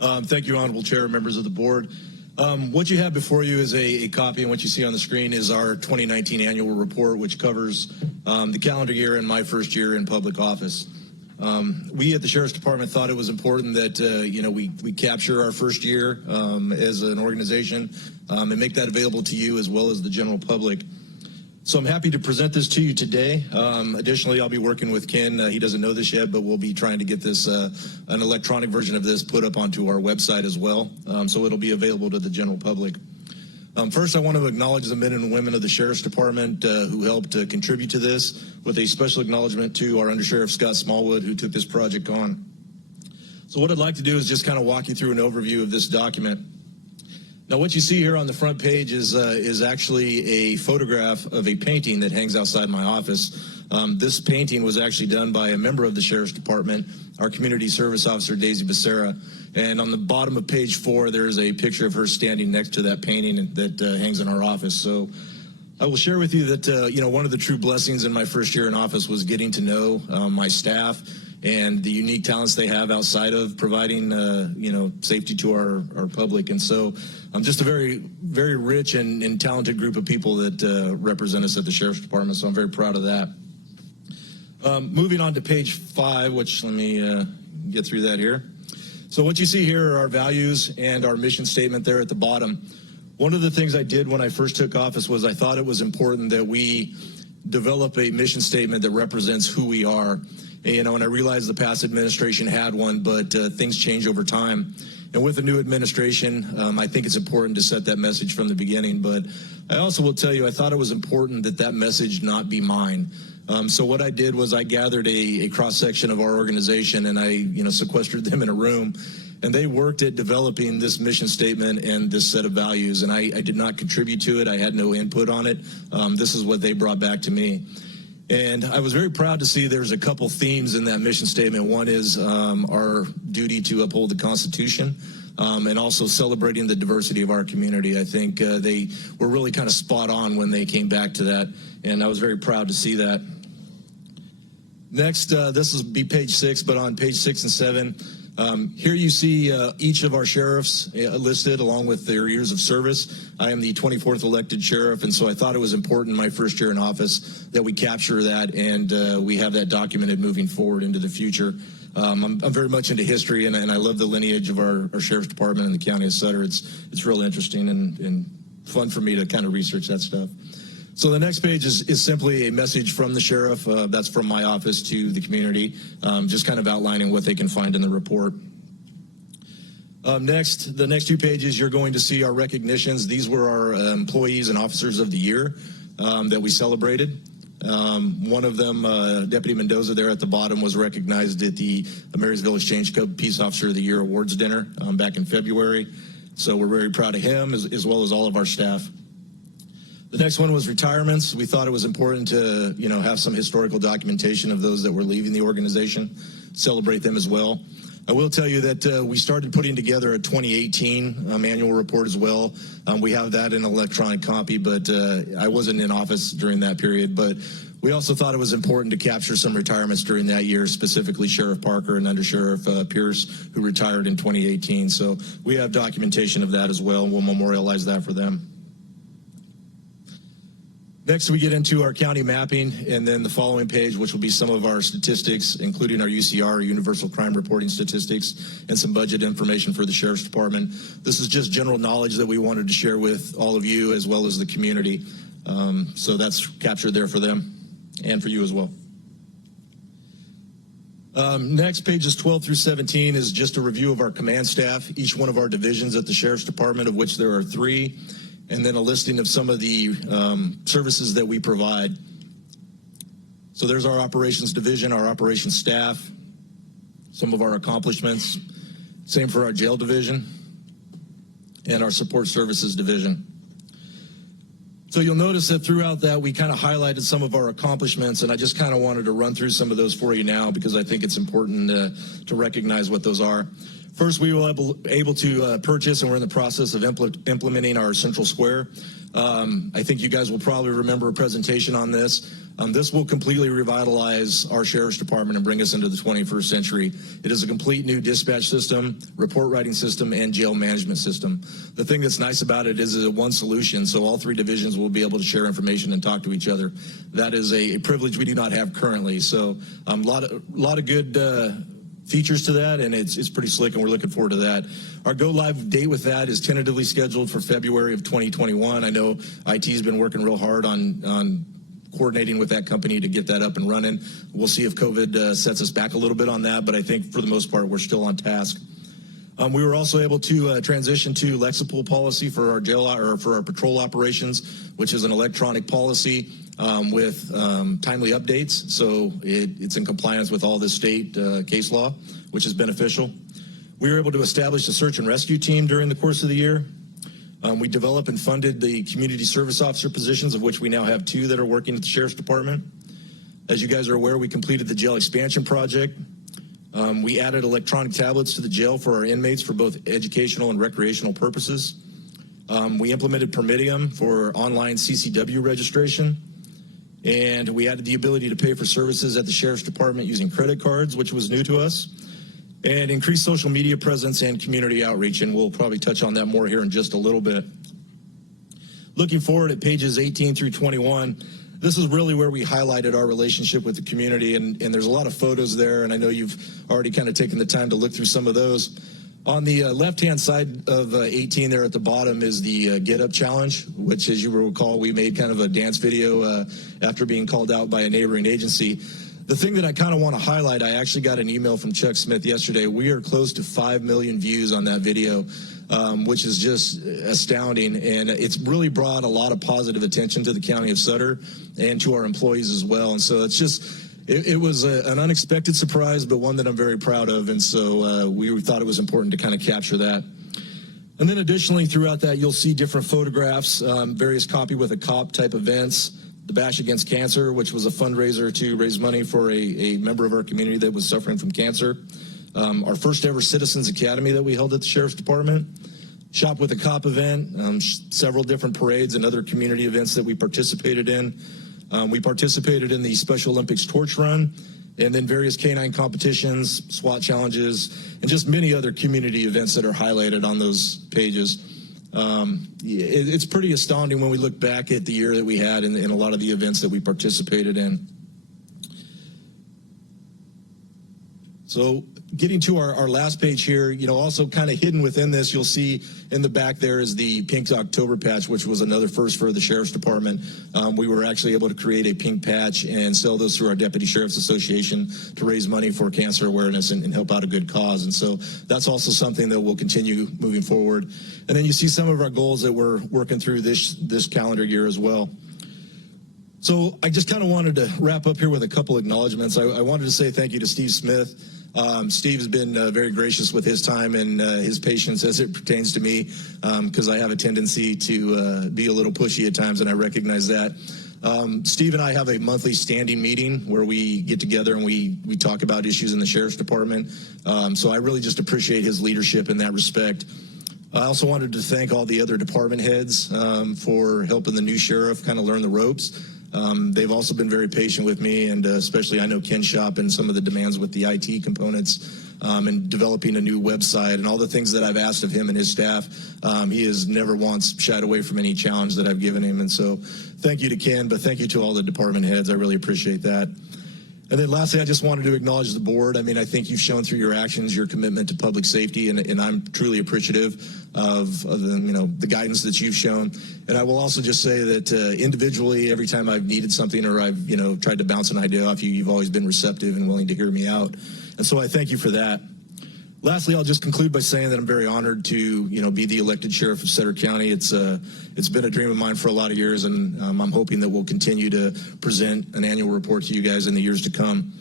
Thank you, Honorable Chair, members of the board. What you have before you is a copy, and what you see on the screen is our 2019 annual report, which covers the calendar year and my first year in public office. We at the Sheriff's Department thought it was important that we capture our first year as an organization and make that available to you as well as the general public. So I'm happy to present this to you today. Additionally, I'll be working with Ken. He doesn't know this yet, but we'll be trying to get this, an electronic version of this put up onto our website as well. So it'll be available to the general public. First, I want to acknowledge the men and women of the Sheriff's Department who helped contribute to this, with a special acknowledgement to our Undersheriff Scott Smallwood, who took this project on. So what I'd like to do is just kind of walk you through an overview of this document. Now, what you see here on the front page is actually a photograph of a painting that hangs outside my office. This painting was actually done by a member of the Sheriff's Department, our Community Service Officer, Daisy Becerra. And on the bottom of page 4, there's a picture of her standing next to that painting that hangs in our office. So I will share with you that, one of the true blessings in my first year in office was getting to know my staff and the unique talents they have outside of providing, safety to our public. And so I'm just a very, very rich and talented group of people that represent us at the Sheriff's Department, so I'm very proud of that. Moving on to page 5, which let me get through that here. So what you see here are our values and our mission statement there at the bottom. One of the things I did when I first took office was I thought it was important that we develop a mission statement that represents who we are. And I realized the past administration had one, but things change over time. And with the new administration, I think it's important to set that message from the beginning. But I also will tell you, I thought it was important that that message not be mine. So what I did was I gathered a cross-section of our organization, and I sequestered them in a room. And they worked at developing this mission statement and this set of values. And I did not contribute to it. I had no input on it. This is what they brought back to me. And I was very proud to see there's a couple themes in that mission statement. One is our duty to uphold the Constitution, and also celebrating the diversity of our community. I think they were really kind of spot on when they came back to that, and I was very proud to see that. Next, this will be page 6, but on page 6 and 7, here you see each of our sheriffs listed along with their years of service. I am the 24th elected sheriff, and so I thought it was important in my first year in office that we capture that and we have that documented moving forward into the future. I'm very much into history, and I love the lineage of our Sheriff's Department in the county of Sutter. It's real interesting and fun for me to kind of research that stuff. So the next page is simply a message from the sheriff. That's from my office to the community, just kind of outlining what they can find in the report. The next 2 pages, you're going to see our recognitions. These were our employees and officers of the year that we celebrated. One of them, Deputy Mendoza there at the bottom, was recognized at the Marysville Exchange Club Peace Officer of the Year Awards dinner back in February. So we're very proud of him as well as all of our staff. The next one was retirements. We thought it was important to, have some historical documentation of those that were leaving the organization, celebrate them as well. I will tell you that we started putting together a 2018 annual report as well. We have that in electronic copy, but I wasn't in office during that period. But we also thought it was important to capture some retirements during that year, specifically Sheriff Parker and Undersheriff Pierce, who retired in 2018. So we have documentation of that as well, and we'll memorialize that for them. Next, we get into our county mapping, and then the following page, which will be some of our statistics, including our UCR, Universal Crime Reporting Statistics, and some budget information for the Sheriff's Department. This is just general knowledge that we wanted to share with all of you as well as the community. So that's captured there for them and for you as well. Next, pages 12 through 17 is just a review of our command staff, each one of our divisions at the Sheriff's Department, of which there are 3. And then a listing of some of the services that we provide. So there's our operations division, our operations staff, some of our accomplishments. Same for our jail division and our support services division. So you'll notice that throughout that we kind of highlighted some of our accomplishments, and I just kind of wanted to run through some of those for you now because I think it's important to recognize what those are. First, we were able to purchase, and we're in the process of implementing our Central Square. I think you guys will probably remember a presentation on this. This will completely revitalize our sheriff's department and bring us into the 21st century. It is a complete new dispatch system, report writing system, and jail management system. The thing that's nice about it is it's one solution, so all three divisions will be able to share information and talk to each other. That is a privilege we do not have currently. So a lot of good features to that, and it's pretty slick, and we're looking forward to that. Our go live date with that is tentatively scheduled for February of 2021. I know IT's been working real hard on coordinating with that company to get that up and running. We'll see if COVID sets us back a little bit on that, but I think for the most part, we're still on task. We were also able to transition to Lexipool policy for our for our patrol operations, which is an electronic policy with timely updates. So it's in compliance with all the state case law, which is beneficial. We were able to establish a search and rescue team during the course of the year. We developed and funded the community service officer positions, of which we now have 2 that are working at the Sheriff's Department. As you guys are aware, we completed the jail expansion project. We added electronic tablets to the jail for our inmates for both educational and recreational purposes. We implemented Permitium for online CCW registration. And we added the ability to pay for services at the Sheriff's Department using credit cards, which was new to us. And increased social media presence and community outreach, and we'll probably touch on that more here in just a little bit. Looking forward at pages 18 through 21, this is really where we highlighted our relationship with the community, and there's a lot of photos there, and I know you've already kind of taken the time to look through some of those. On the left-hand side of 18 there at the bottom is the Get Up Challenge, which, as you will recall, we made kind of a dance video after being called out by a neighboring agency. The thing that I kind of want to highlight, I actually got an email from Chuck Smith yesterday. We are close to 5 million views on that video, which is just astounding. And it's really brought a lot of positive attention to the county of Sutter and to our employees as well. And so it's just, it was an unexpected surprise, but one that I'm very proud of. And so we thought it was important to kind of capture that. And then additionally, throughout that, you'll see different photographs, various copy with a cop type events. The Bash Against Cancer, which was a fundraiser to raise money for a member of our community that was suffering from cancer. Our first ever Citizens Academy that we held at the Sheriff's Department. Shop with a Cop event, several different parades and other community events that we participated in. We participated in the Special Olympics torch run, and then various canine competitions, SWAT challenges, and just many other community events that are highlighted on those pages. It's pretty astounding when we look back at the year that we had in a lot of the events that we participated in. So getting to our last page here, also kind of hidden within this, you'll see in the back there is the Pink October patch, which was another first for the Sheriff's Department. We were actually able to create a pink patch and sell those through our Deputy Sheriff's Association to raise money for cancer awareness and help out a good cause. And so that's also something that will continue moving forward. And then you see some of our goals that we're working through this calendar year as well. So I just kind of wanted to wrap up here with a couple acknowledgements. I wanted to say thank you to Steve Smith. Steve has been very gracious with his time and his patience as it pertains to me, because I have a tendency to be a little pushy at times, and I recognize that. Steve and I have a monthly standing meeting where we get together and we talk about issues in the Sheriff's Department. So I really just appreciate his leadership in that respect. I also wanted to thank all the other department heads for helping the new sheriff kind of learn the ropes. They've also been very patient with me, and especially I know Ken Shop and some of the demands with the IT components and developing a new website and all the things that I've asked of him and his staff. He has never once shied away from any challenge that I've given him. And so thank you to Ken, but thank you to all the department heads. I really appreciate that. And then lastly, I just wanted to acknowledge the board. I mean, I think you've shown through your actions your commitment to public safety, and I'm truly appreciative of the guidance that you've shown. And I will also just say that individually, every time I've needed something or I've tried to bounce an idea off you, you've always been receptive and willing to hear me out. And so I thank you for that. Lastly, I'll just conclude by saying that I'm very honored to, be the elected sheriff of Sutter County. It's been a dream of mine for a lot of years, and I'm hoping that we'll continue to present an annual report to you guys in the years to come.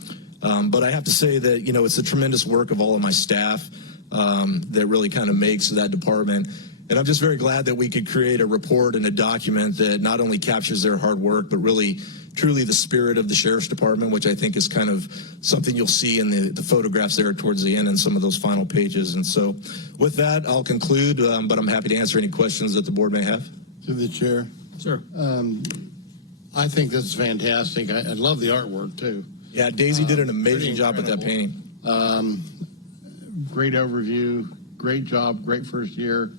But I have to say that, it's the tremendous work of all of my staff that really kind of makes that department. And I'm just very glad that we could create a report and a document that not only captures their hard work, but really truly the spirit of the Sheriff's Department, which I think is kind of something you'll see in the photographs there towards the end and some of those final pages. And so with that, I'll conclude, but I'm happy to answer any questions that the board may have. To the chair. Sure. I think this is fantastic. I love the artwork, too. Yeah, Daisy did an amazing job with that painting. Great overview, great job, great first year.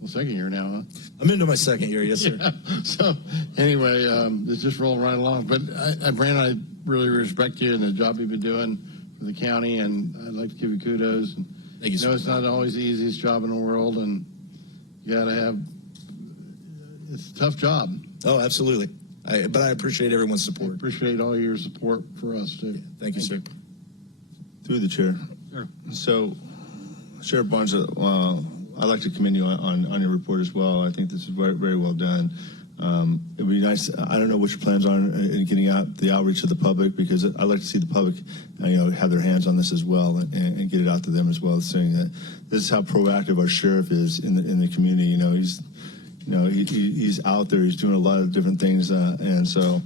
Well, second year now, huh? I'm into my second year, yes, sir. Yeah. So, anyway, it's just rolling right along. But, Brandon, I really respect you and the job you've been doing for the county, and I'd like to give you kudos. And Thank you, sir. It's not always the easiest job in the world, and you got to have – it's a tough job. Oh, absolutely. But I appreciate everyone's support. I appreciate all your support for us, too. Yeah, thank you, sir. Through the chair. Sure. So, Sheriff Barnes, I'd like to commend you on your report as well. I think this is very, very well done. It would be nice. I don't know what your plans are in getting out the outreach to the public, because I'd like to see the public, have their hands on this as well and get it out to them as well, saying that this is how proactive our sheriff is in the community. He's out there. He's doing a lot of different things, and so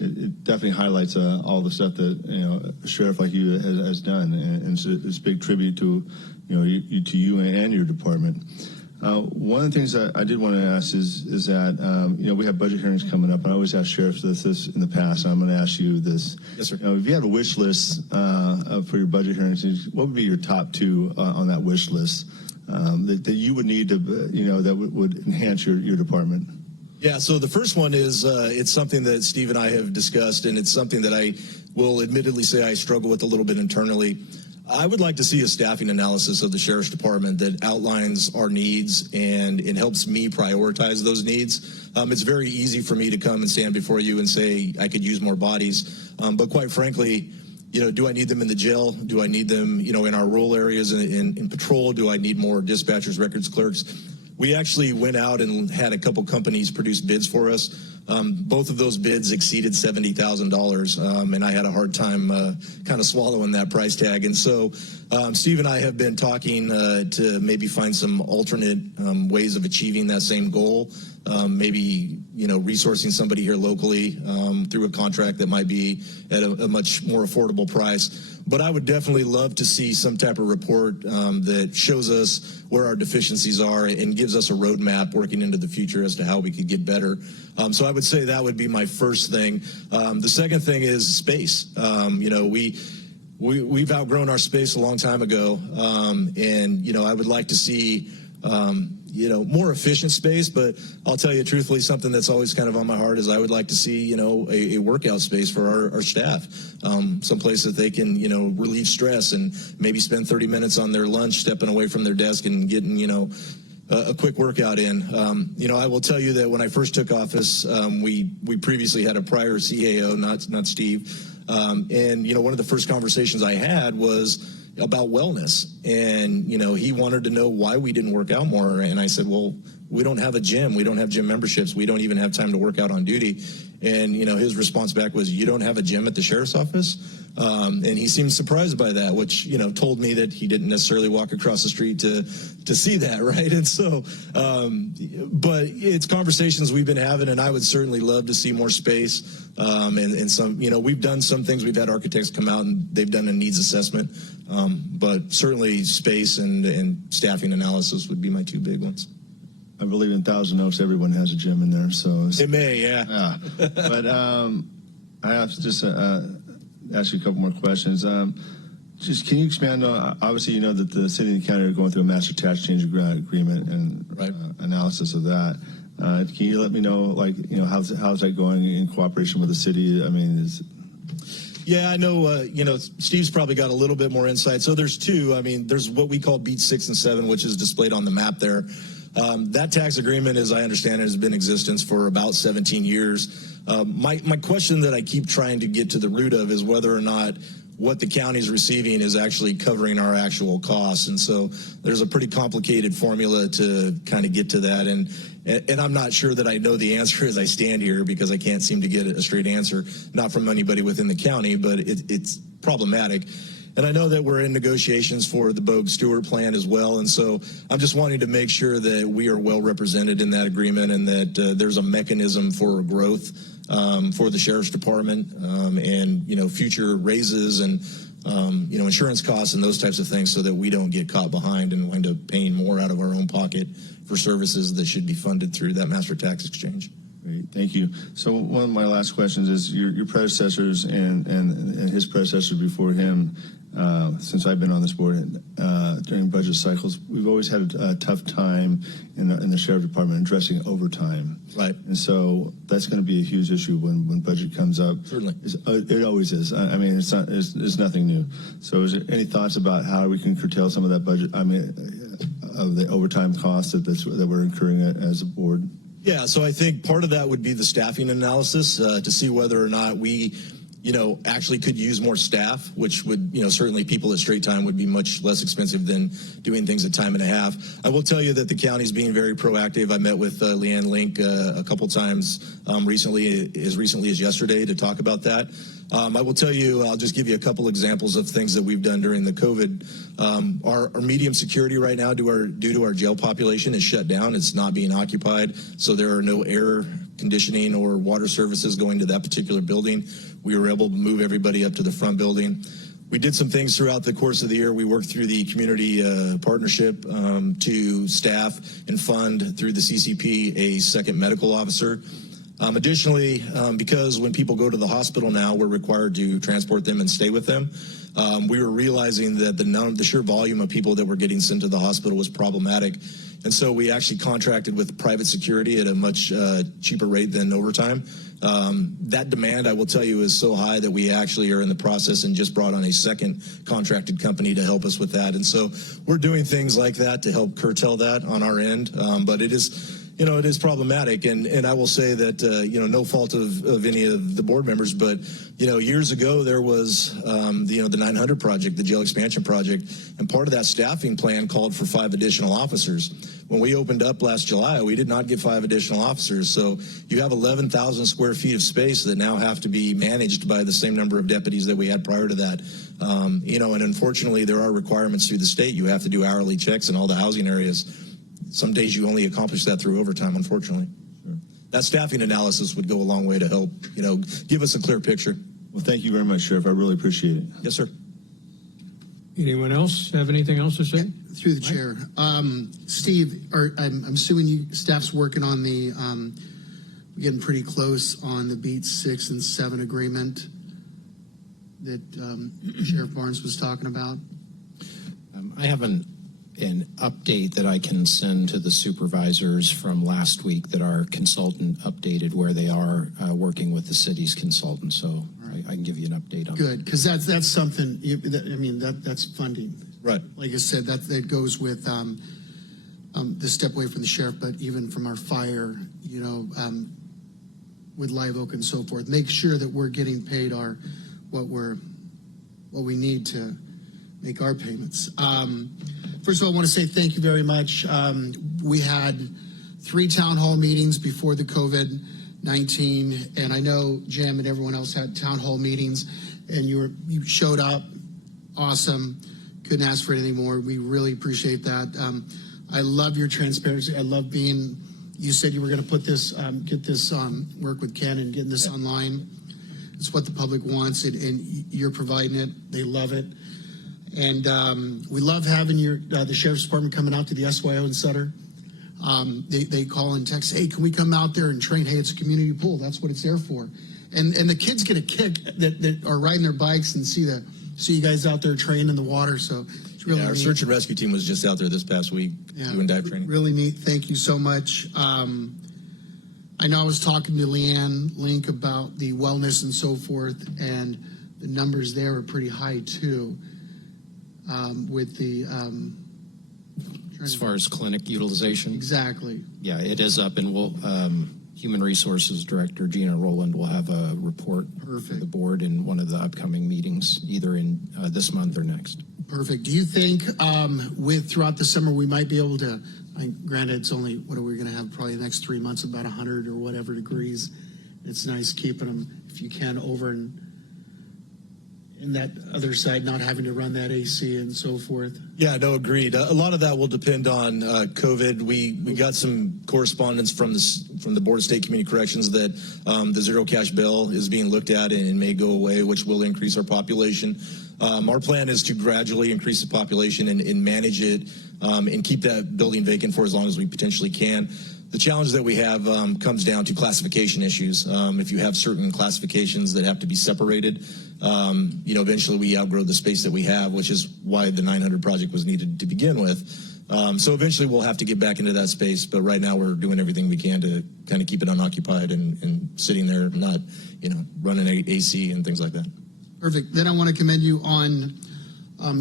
it definitely highlights all the stuff that a sheriff like you has done, and it's a big tribute to you and your department. One of the things that I did want to ask is that we have budget hearings coming up, and I always ask sheriffs this in the past, and I'm going to ask you this. Yes, sir. If you had a wish list for your budget hearings, what would be your top two on that wish list that you would need to that would enhance your department? Yeah, so the first one is it's something that Steve and I have discussed, and it's something that I will admittedly say I struggle with a little bit internally. I would like to see a staffing analysis of the Sheriff's Department that outlines our needs and it helps me prioritize those needs. It's very easy for me to come and stand before you and say I could use more bodies, but quite frankly, do I need them in the jail? Do I need them, in our rural areas in patrol? Do I need more dispatchers, records clerks? We actually went out and had a couple companies produce bids for us. Both of those bids exceeded $70,000, and I had a hard time kind of swallowing that price tag. And so Steve and I have been talking to maybe find some alternate ways of achieving that same goal. Maybe resourcing somebody here locally through a contract that might be at a much more affordable price. But I would definitely love to see some type of report that shows us where our deficiencies are and gives us a roadmap working into the future as to how we could get better. So I would say that would be my first thing. The second thing is space. We've outgrown our space a long time ago, and I would like to see more efficient space, but I'll tell you truthfully, something that's always kind of on my heart is I would like to see, a workout space for our staff, someplace that they can, relieve stress and maybe spend 30 minutes on their lunch, stepping away from their desk and getting, a quick workout in. I will tell you that when I first took office, we previously had a prior CAO, not Steve, and one of the first conversations I had was about wellness, and he wanted to know why we didn't work out more, and I said, well, we don't have a gym, we don't have gym memberships, we don't even have time to work out on duty. And his response back was, you don't have a gym at the sheriff's office? And he seemed surprised by that, which told me that he didn't necessarily walk across the street to see that, right? And so but it's conversations we've been having, and I would certainly love to see more space, and some we've done some things. We've had architects come out and they've done a needs assessment, but certainly space and staffing analysis would be my two big ones. I believe in Thousand Oaks, everyone has a gym in there, so it may, yeah. But I have to just ask you a couple more questions. Just can you expand on? Obviously, that the city and the county are going through a master tax change agreement and analysis of that. Can you let me know, how's that going in cooperation with the city? I mean, Yeah, I know, Steve's probably got a little bit more insight. So there's two. I mean, there's what we call Beat 6 and 7, which is displayed on the map there. That tax agreement, as I understand it, has been in existence for about 17 years. My question that I keep trying to get to the root of is whether or not what the county is receiving is actually covering our actual costs. And so there's a pretty complicated formula to kind of get to that. And I'm not sure that I know the answer as I stand here, because I can't seem to get a straight answer, not from anybody within the county, but it's problematic. And I know that we're in negotiations for the Bogue Stewart plan as well. And so I'm just wanting to make sure that we are well represented in that agreement, and that there's a mechanism for growth for the Sheriff's Department, and, future raises and, insurance costs and those types of things, so that we don't get caught behind and wind up paying more out of our own pocket for services that should be funded through that master tax exchange. Great, thank you. So one of my last questions is your predecessors and his predecessors before him, since I've been on this board, during budget cycles, we've always had a tough time in the sheriff department addressing overtime. Right. And so that's going to be a huge issue when budget comes up. Certainly. It always is. I mean, it's nothing new. So is there any thoughts about how we can curtail some of that budget, of the overtime costs that we're incurring as a board? Yeah, so I think part of that would be the staffing analysis to see whether or not we, actually could use more staff, which would, certainly people at straight time would be much less expensive than doing things at time and a half. I will tell you that the county's being very proactive. I met with Leanne Link a couple times recently as yesterday to talk about that. I will tell you, I'll just give you a couple examples of things that we've done during the COVID. Our medium security right now, due to our jail population, is shut down. It's not being occupied, so there are no air conditioning or water services going to that particular building. We were able to move everybody up to the front building. We did some things throughout the course of the year. We worked through the community partnership to staff and fund through the CCP a second medical officer. Additionally, because when people go to the hospital now, we're required to transport them and stay with them. We were realizing that the sheer volume of people that were getting sent to the hospital was problematic. And so we actually contracted with private security at a much cheaper rate than overtime. That demand, I will tell you, is so high that we actually are in the process and just brought on a second contracted company to help us with that. And so we're doing things like that to help curtail that on our end. But it is... it is problematic, and I will say that, no fault of any of the board members, but, years ago there was, the 900 project, the jail expansion project, and part of that staffing plan called for 5 additional officers. When we opened up last July, we did not get 5 additional officers, so you have 11,000 square feet of space that now have to be managed by the same number of deputies that we had prior to that. And unfortunately, there are requirements through the state. You have to do hourly checks in all the housing areas. Some days you only accomplish that through overtime, unfortunately. Sure. That staffing analysis would go a long way to help, give us a clear picture. Well, thank you very much, Sheriff. I really appreciate it. Yes, sir. Anyone else have anything else to say? Yeah, through the chair. Steve, I'm assuming staff's working on we're getting pretty close on the Beat 6 and 7 agreement that Sheriff Barnes was talking about. I have an update that I can send to the supervisors from last week that our consultant updated where they are working with the city's consultant. So right. I can give you an update on that. Good, because that's something, that's funding. Right. Like I said, that goes with the step away from the sheriff, but even from our fire, with Live Oak and so forth. Make sure that we're getting paid what we need to make our payments. First of all, I want to say thank you very much. We had 3 town hall meetings before the COVID-19, and I know Jim and everyone else had town hall meetings, and you showed up. Awesome. Couldn't ask for anything more. We really appreciate that. I love your transparency. I love you said you were going to put this, get this, work with Ken and getting this online. It's what the public wants, and you're providing it. They love it. And we love having the Sheriff's Department coming out to the SYO in Sutter. They call and text, hey, can we come out there and train? Hey, it's a community pool. That's what it's there for. And the kids get a kick that are riding their bikes and see you guys out there training in the water. So it's really our neat. search and rescue team was just out there this past week doing dive training. Really neat. Thank you so much. I know I was talking to Leanne Link about the wellness and so forth, and the numbers there are pretty high too. With the as far as clinic utilization, exactly. Yeah, it is up, and we'll Human Resources Director Gina Rowland will have a report for the board in one of the upcoming meetings, either in this month or next. Perfect. Do you think throughout the summer we might be able to? Granted, it's only what are we going to have? Probably the next 3 months, about 100 or whatever degrees. It's nice keeping them, if you can, over in that other side, not having to run that AC and so forth. Yeah, no, agreed. A lot of that will depend on COVID. We got some correspondence from the Board of State Community Corrections that the zero cash bail is being looked at and may go away, which will increase our population. Our plan is to gradually increase the population and manage it and keep that building vacant for as long as we potentially can. The challenge that we have comes down to classification issues. If you have certain classifications that have to be separated, eventually we outgrow the space that we have, which is why the 900 project was needed to begin with. So eventually we'll have to get back into that space, but right now we're doing everything we can to kind of keep it unoccupied and sitting there, not, running AC and things like that. Perfect. Then I want to commend you on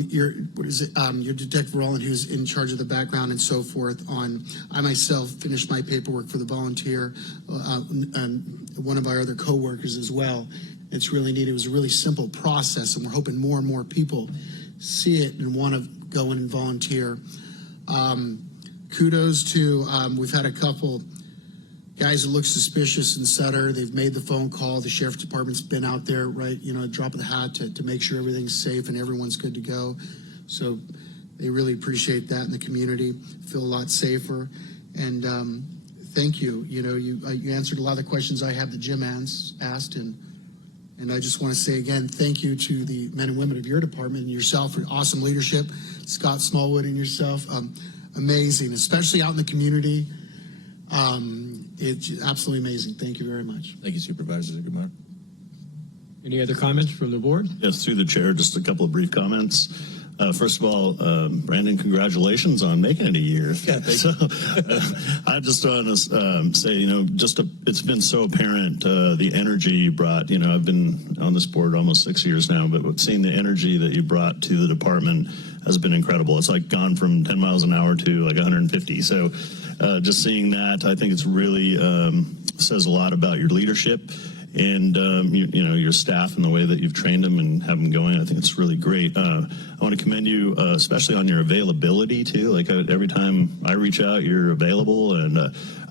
your Detective Roland, who's in charge of the background and so forth. I myself finished my paperwork for the volunteer, one of our other coworkers as well. It's really neat. It was a really simple process, and we're hoping more and more people see it and want to go in and volunteer. Kudos to, we've had a couple guys that look suspicious in Sutter. They've made the phone call. The sheriff's department's been out there, right, drop of the hat to make sure everything's safe and everyone's good to go. So they really appreciate that in the community, feel a lot safer. And thank you. You answered a lot of the questions I have that Jim asked, and I just want to say again, thank you to the men and women of your department and yourself for awesome leadership. Scott Smallwood and yourself, amazing, especially out in the community. It's absolutely amazing. Thank you very much. Thank you, Supervisors. Good morning. Any other comments from the board? Yes, through the chair, just a couple of brief comments. First of all, Brandon, congratulations on making it a year. Yeah, thank you. I just want to say, it's been so apparent the energy you brought. I've been on this board almost 6 years now, but seeing the energy that you brought to the department has been incredible. It's like gone from 10 miles an hour to like 150. So just seeing that, I think it's really says a lot about your leadership and your staff and the way that you've trained them and have them going. I think it's really great. I want to commend you, especially on your availability too. Like every time I reach out, you're available, and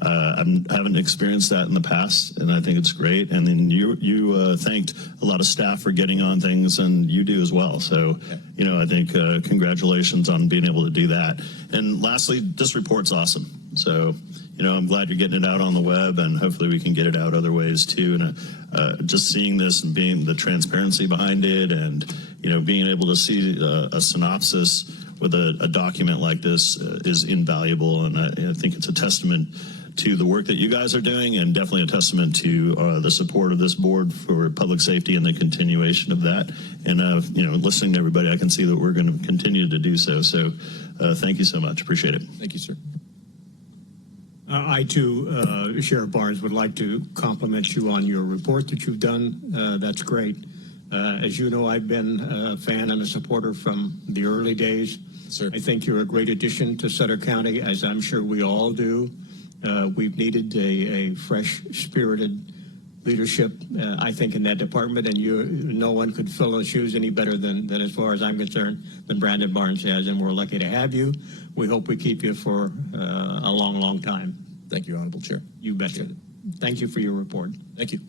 I haven't experienced that in the past, and I think it's great. And then you thanked a lot of staff for getting on things, and you do as well. So, I think congratulations on being able to do that. And lastly, this report's awesome. So, I'm glad you're getting it out on the web, and hopefully we can get it out other ways too. And just seeing this and being the transparency behind it, and being able to see a synopsis with a document like this is invaluable. And I think it's a testament to the work that you guys are doing, and definitely a testament to the support of this board for public safety and the continuation of that. And listening to everybody, I can see that we're going to continue to do so. So thank you so much. Appreciate it. Thank you, sir. I, too, Sheriff Barnes, would like to compliment you on your report that you've done. That's great. As you know, I've been a fan and a supporter from the early days. Sir. I think you're a great addition to Sutter County, as I'm sure we all do. We've needed a fresh, spirited leadership, I think, in that department, and no one could fill those shoes any better than as far as I'm concerned, than Brandon Barnes has, and we're lucky to have you. We hope we keep you for a long, long time. Thank you, Honorable Chair. You betcha. Thank you for your report. Thank you.